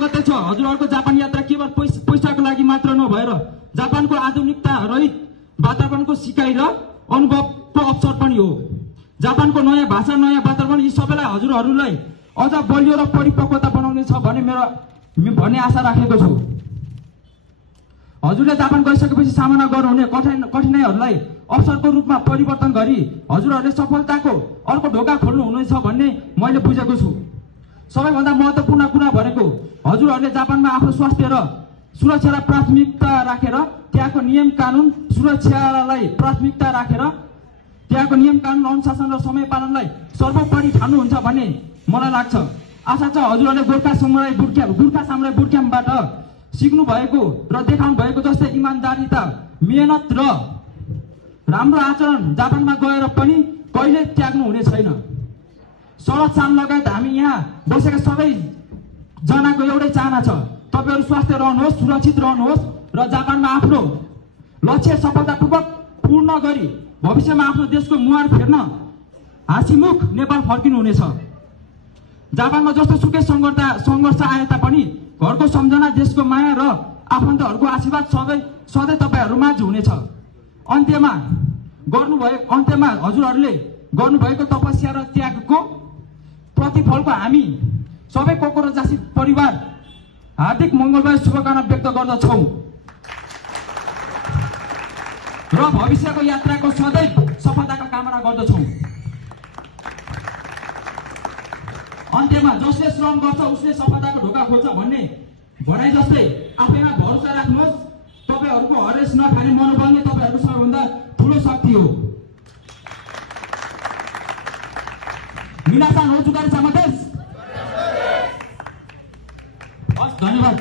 अवगतै छ हजुरहरूको जापान यात्रा केवल पैसाको लागि मात्र नभएर जापानको आधुनिकता रहित वातावरणको सिकाइ र अनुभवको अवसर पनि हो। जापानको नयाँ भाषा, नयाँ वातावरण यी सबैलाई हजुरहरूलाई अझ बलियो र परिपक्वता बनाउने छ भन्ने आशा राखेको छु। हजुरले जापान गइसकेपछि सामना गर्नुहुने कठिनाइहरूलाई अवसरको रूपमा परिवर्तन गरी हजुरहरूले सफलताको अर्को ढोका खोल्नु हुनेछ भन्ने मैले बुझेको छु। सबैभन्दा महत्त्वपूर्ण कुरा भनेको हजुरहरूले जापानमा आफ्नो स्वास्थ्य र सुरक्षालाई प्राथमिकता राखेर त्यहाँको नियम कानुन सुरक्षालाई प्राथमिकता राखेर त्यहाँको नियम कानुन अनुशासन र समय पालनलाई सर्वोपरि ठान्नुहुन्छ भन्ने मलाई लाग्छ। आशा छ हजुरहरूले गोर्खा सामुराई बुट क्याम्पबाट सिक्नु भएको र देखाउनु भएको जस्तै इमानदारिता, मेहनत र राम्रो आचरण जापानमा गएर पनि कहिले त्याग्नु हुने छैन। शरद साल लगायत हामी यहाँ बसेका सबै जनाको एउटै चाहना छ, तपाईहरू स्वस्थ रहनुहोस्, सुरक्षित रहनुहोस् र जापानमा आफ्नो लक्ष्य सफलतापूर्वक पूर्ण गरी भविष्यमा आफ्नो देशको मुहार फेर्न हाँसीमुख नेपाल फर्किनु हुनेछ। जापानमा जस्तो सुकै सङ्घर्ष आए तापनि घरको सम्झना, देशको माया र आफन्तहरूको आशीर्वाद सधैँ तपाईहरूमाझ हुनेछ। अन्त्यमा हजुरहरूले गर्नुभएको तपस्या र त्यागको प्रतिफलको हामी सबै कोकरोजासी परिवार हार्दिक मङ्गलमय शुभकामना व्यक्त गर्दछौँ र भविष्यको यात्राको सदैव सफलताको कामना गर्दछौँ। अन्त्यमा जसले श्रम गर्छ उसले सफलताको ढोका खोल्छ भन्ने भनाइ जस्तै आफैमा भरोसा राख्नुहोस्। तपाईहरूको हरेस नखाने मनोबल नै तपाईहरूको सबैभन्दा ठुलो शक्ति हो। मिनासान हो चुका छ। धन्यवाद।